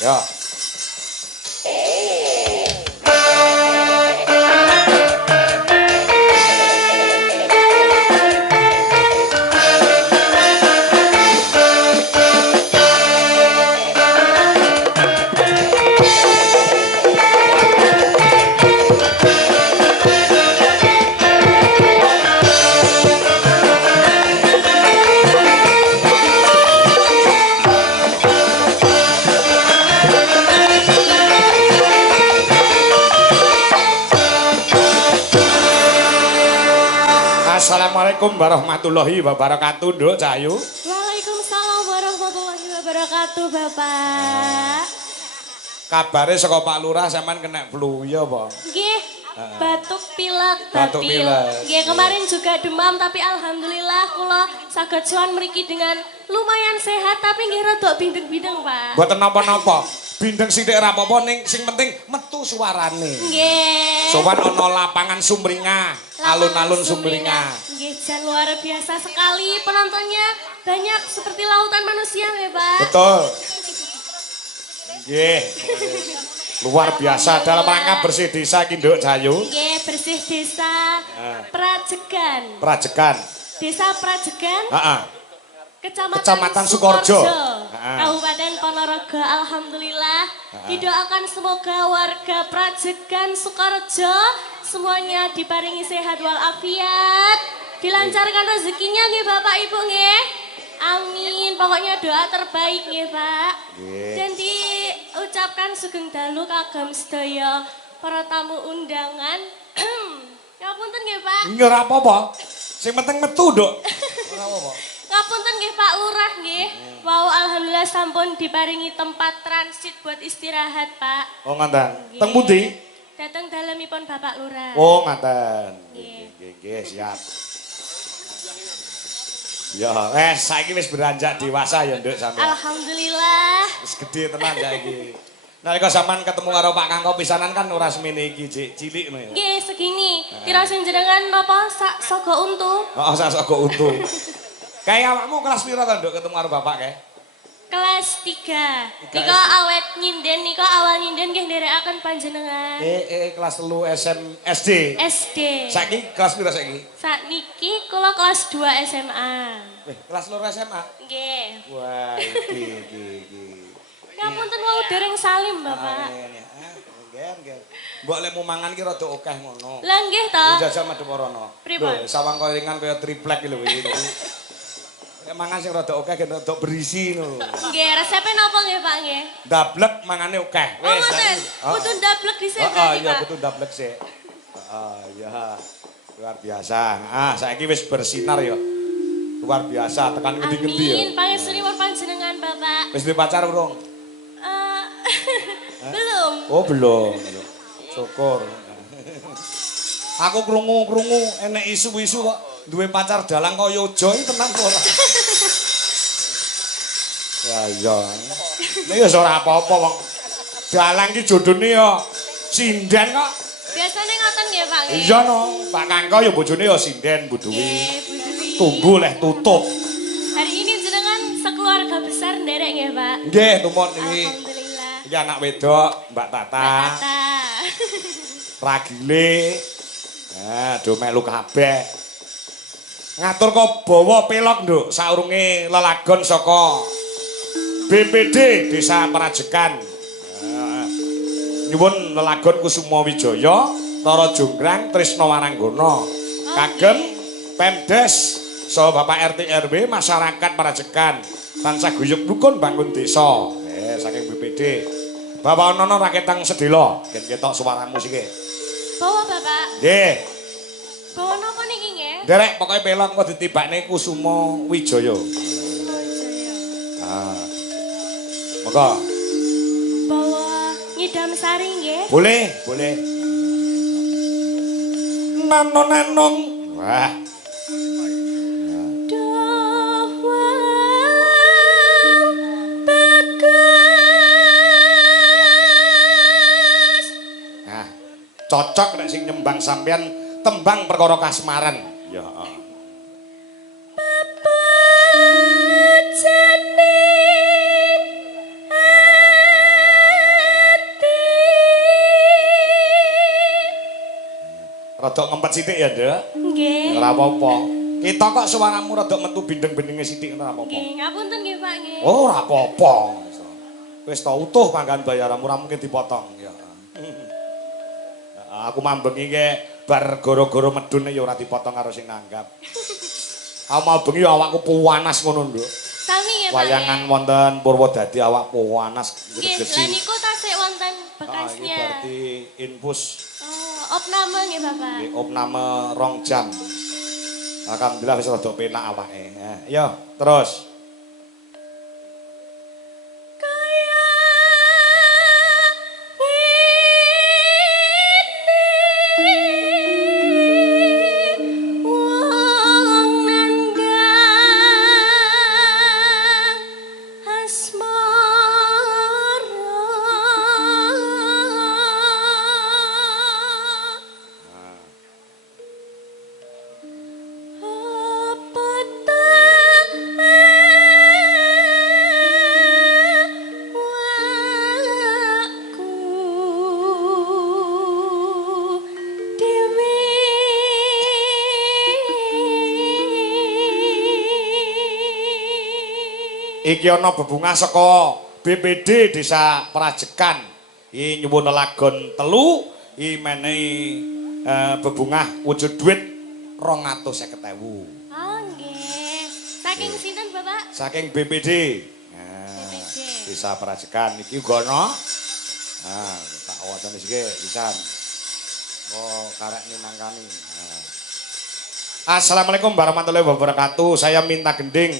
Ya. Assalamualaikum warahmatullahi wabarakatuh, Nduk Cahayu. Waalaikumsalam warahmatullahi wabarakatuh, Bapak. Kabare saka Pak Lurah sampean kena flu ya apa? Nggih, batuk pilek, Batuk batil. pilek. Nggih, kemarin juga demam tapi alhamdulillah kula saged sowan mriki dengan lumayan sehat tapi nggih rada bindeng-bindeng, Pak. Mboten napa-napa. Bindeng sithik ora apa-apa ning sing penting metu suarane. Nggih. Sowan ana lapangan Sumringah, alun-alun Sumringah. Nggih, jan luar biasa sekali penontonnya. Banyak seperti lautan manusia, nggih, Pak. Betul. Nggih. Luar biasa dalam rangka bersih desa iki, Nduk Cahayu. Nggih, bersih desa Prajegan. Prajegan. Desa Prajegan. Heeh. Kecamatan Sukorejo. Kabupaten Ponorogo. Alhamdulillah didoakan semoga warga Prajegan Sukorejo semuanya diparingi sehat walafiat, dilancarkan rezekinya nggih Bapak Ibu nggih. Amin. Pokoknya doa terbaik nggih Pak. Dan diucapkan sugeng dalu kagem sedaya para tamu undangan. Ya punten nggih Pak. Nggih ora apa-apa. Sing penting metu, Nduk. Ora apa-apa. Ngapunten nggih Pak Lurah nggih. Wow, alhamdulillah sampun diparingi tempat transit buat istirahat, Pak. Oh, ngoten. Teng pundi? Dateng dalemipun Bapak Lurah. Oh, ngoten. Nggih. Nggih, siap. Ya, saiki wis beranjak dewasa ya, Nduk sampeyan. Alhamdulillah. Wis gedhe tenan saiki. Nalika sampean ketemu karo Pak Kangko pisanan kan ora semene iki, cilik ngono ya. Nggih, segini. Kira sing jenengan napa sak sogo untu? Heeh, sak saka untu. Kayak awakmu kelas pira to, Nduk, ketemu karo bapak kae? Kelas 3. Nika awet nyinden, nika awal nyinden nggih nderekaken panjenengan. Kelas 3 SD. SD. Saiki kelas pira saiki? Sakniki kula kelas 2 SMA. Kelas 2 SMA. Nggih. Wah, iki. Ngapunten wau dereng salim, Bapak. Nggih. Mbok lek mau mangan ki rada akeh ngono. Lah nggih to. Jajal madhep rono. Pripun? Sawang koringan kaya triplek lho iki. Lek mangan sing rada akeh rada berisi ngono. Nggih, resepe napa nggih, Pak nggih? Dablek mangane akeh. Oh, mboten. Kudu ndablek dhisik Heeh, berarti, iya Pak. kudu dablek sik. Iya. Luar biasa. Saiki wis bersinar ya. Luar biasa tekan ngendi-ngendi ya. Amin, pangestunipun panjenengan, Bapak. Wis duwe pacar urung? Belum. Oh, belum. Syukur. Aku krungu-krungu enek isu-isu kok duwe pacar dalang kaya Yojo iki tenan kok. Ya iya. Nek ya ora apa-apa wong. Dalang ki jodone ya sinden kok. Biasanya ngoten nggih, Pak nggih. Iya no, Pak Kangko ya bojone ya sinden buduwi. Nggih, Bu Dwi. Tunggu leh tutup. Hari ini jenengan sekeluarga besar nderek nggih, Pak. Nggih, tumpun iki. Alhamdulillah. Iki anak wedok, Mbak Tata. Mbak Tata. Ragile. Do melu kabeh. Ngatur kok bawa pelok, Nduk, saurunge lelagon saka BPD Desa Prajegan. Nyuwun lelagon Kusuma Wijaya, Tara Jonggrang, Trisno Waranggana. Kagem Pemdes saha Bapak RT RW masyarakat Prajegan. Tansah guyub rukun bangun desa. Saking BPD. Bapak Nono raketang sedela, ketok suaramu siki. Bawa Bapak. Nggih. Bawa napa niki nggih? Derek pokoke pelok kok ditibakne Kusuma Wijaya. Monggo. Bawa ngidam sari nggih. Boleh. Nanong. Wah. Cocok nek sing nyembang sampean tembang perkara kasmaran. Ya, heeh. Rada ngempet sithik ya, Nduk. Nggih. Ora apa-apa. Kita kok suaramu rada metu bindeng-bindenge sithik ora apa-apa. Nggih, ngapunten nggih Pak nggih. Oh, ora apa-apa. Wis ta utuh panggan bayaranmu ora mungkin dipotong ya. Aku mambengi ke bar goro-goro medune ya ora dipotong karo sing nanggap. Aku mau bengi awakku puwanas ngono, Nduk. Sami nggih Pak. Wayangan wonten Purwodadi awak puwanas Nggih, gregesi. lha niku tasik wonten Ini bekasnya. berarti infus Oh, opname nggih Bapak. opname 2 jam. Alhamdulillah wis rada penak awake. Yo, terus. Kaya ngene wong nandang asmara. Apa tak waku dewe Iki ana bebungah saka BPD Desa Prajekan. Iki nyuwun lagon telu, iki menehi bebungah wujud duit 250.000. Oh nggih. Saking sinten Bapak? Saking BPD. BPD. Desa Prajekan iki uga ana. Tak wacane sik pisan. Oh, karek ninangkani. Assalamualaikum warahmatullahi wabarakatuh. Saya minta gending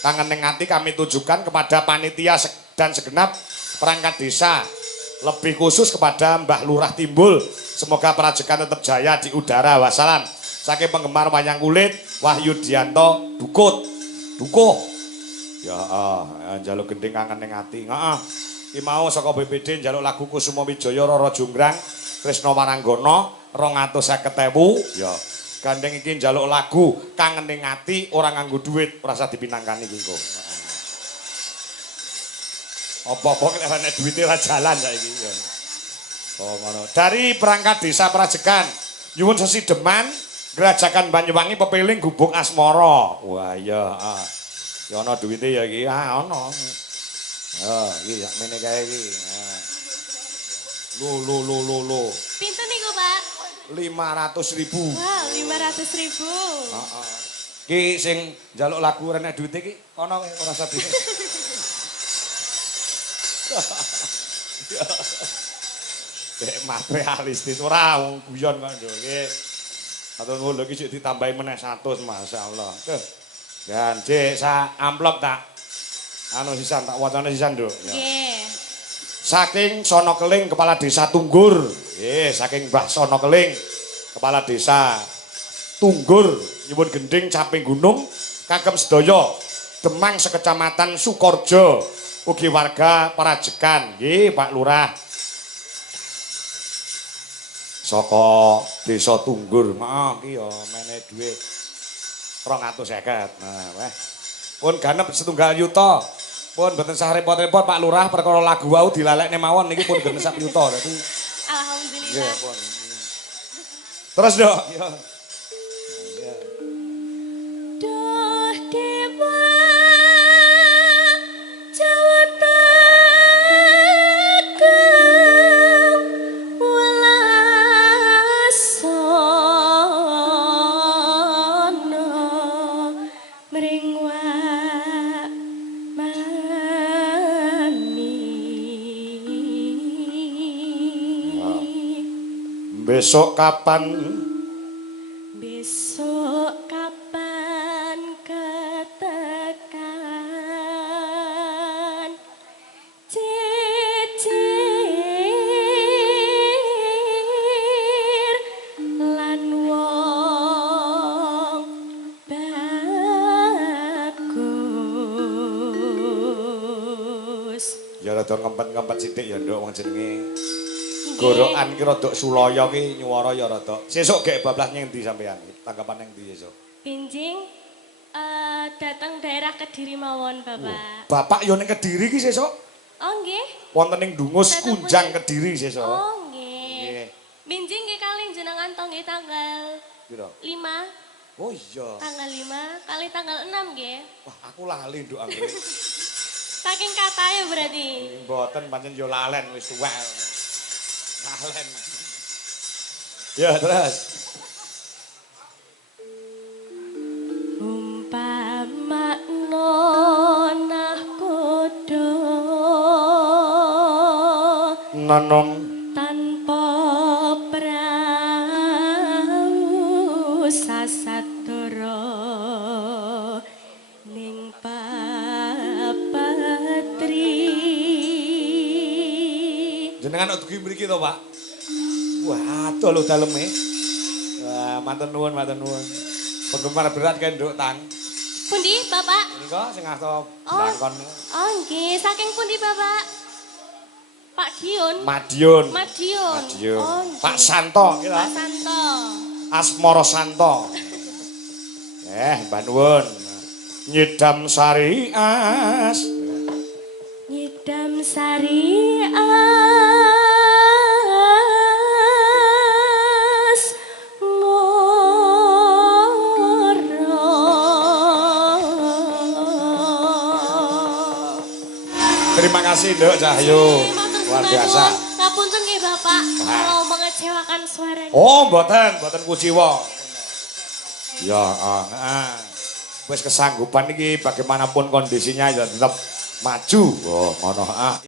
tangan ning ati kami tujukan kepada panitia dan segenap perangkat desa. Lebih khusus kepada Mbah Lurah Timbul. Semoga Prajekan tetap jaya di udara. Wassalam. Saking penggemar wayang kulit Wahyu Dianto Dukut. Dukuh. Ya, njaluk gending kangen ning ati. Heeh. Iki mau saka BPD njaluk lagu Kusuma Wijaya Rara Jonggrang Krisna Waranggana 250.000. Ya. Gandeng iki njaluk lagu kangen ning ati ora nganggo duit, ora usah dipinangkani iki engko. Apa-apa nek duwite ora jalan saiki. Oh ngono. Dari perangkat desa Prajekan, nyuwun sesideman Gerajakan Banyuwangi pepiling gubuk asmara. Wah iya, ya ana duwite ya iki. Ana. Iki sak mene kae iki. Lo. Pinten niku Pak? 500.000. Wow, 500.000. Heeh. Ki sing njaluk lagu renek duwite iki kono ora usah di. Dek materialistis ora wong guyon kok nduk iki. Atur nuwun lho iki sik ditambahi meneh 100 masyaallah. Tuh. Dan Dik sak amplop tak anu sisan tak wacane sisan nduk. Nggih. Saking Sono Keling Kepala Desa Tunggur. Saking Mbah Sono Keling Kepala Desa Tunggur nyuwun gending caping gunung kagem sedaya Demang sekecamatan Sukorjo ugi warga Prajekan. Nggih Pak Lurah. Saka Desa Tunggur. Maaf iki ya menehi dhuwit 250. Nah, weh. Pun ganep 1 yuta. Pun mboten sah repot-repot Pak Lurah perkara lagu wau dilalekne mawon niki pun genep 1 yuta. Dadi Alhamdulillah. nggih pun. Terus, Dok. Ya. Duh dewa Jawa Tengah welasono mring Besok kapan? Besok kapan ketekan cicir lan wong bagus. Ya rada ngempet-ngempet sithik ya nduk wong jenenge. Gorokan ki rada sulaya ki nyuwara ya rada. Sesuk gek bablas ning ndi sampean? Tanggapan ning ndi sesuk? Pinjing datang daerah Kediri mawon, Bapak. Bapak yo ning Kediri ki sesuk? Oh, nggih. Wonten ning Dungus Dateng Kunjang pundi? Kediri sesuk. Oh, nggih. Pinjing nggih kalih jenengan to nggih tanggal Piro? 5. Oh iya. Tanggal 5 kali tanggal 6 nggih. Wah, aku lali nduk anggere. Saking katanya berarti. Mboten pancen yo lalen wis tuwek. Lalen. Ya, terus. Umpama nonah kudo Nonong tanpa prau sasatara ning papatri. jenengan dugi mriki to, Pak? Wah, adoh lho daleme. Wah, matur nuwun, matur nuwun. Penggemar berat kan nduk tang. Pundi, Bapak? Nika sing asta blangkon. Oh, nggih, saking pundi, Bapak? Pak Giun. Madiun. Madiun. Madiun. Oh, nggih. Pak Santo kita. Pak Santo. Asmara Santo. Mbah nuwun. Nyidam sari as. Nyidam sari Terima kasih, Nduk Cahyo. Luar biasa. Ngapunten nggih Bapak, kalau mengecewakan suaranya. Oh, mboten kuciwa. Ya, wis kesanggupan iki bagaimanapun kondisinya ya tetap maju. Oh, ngono.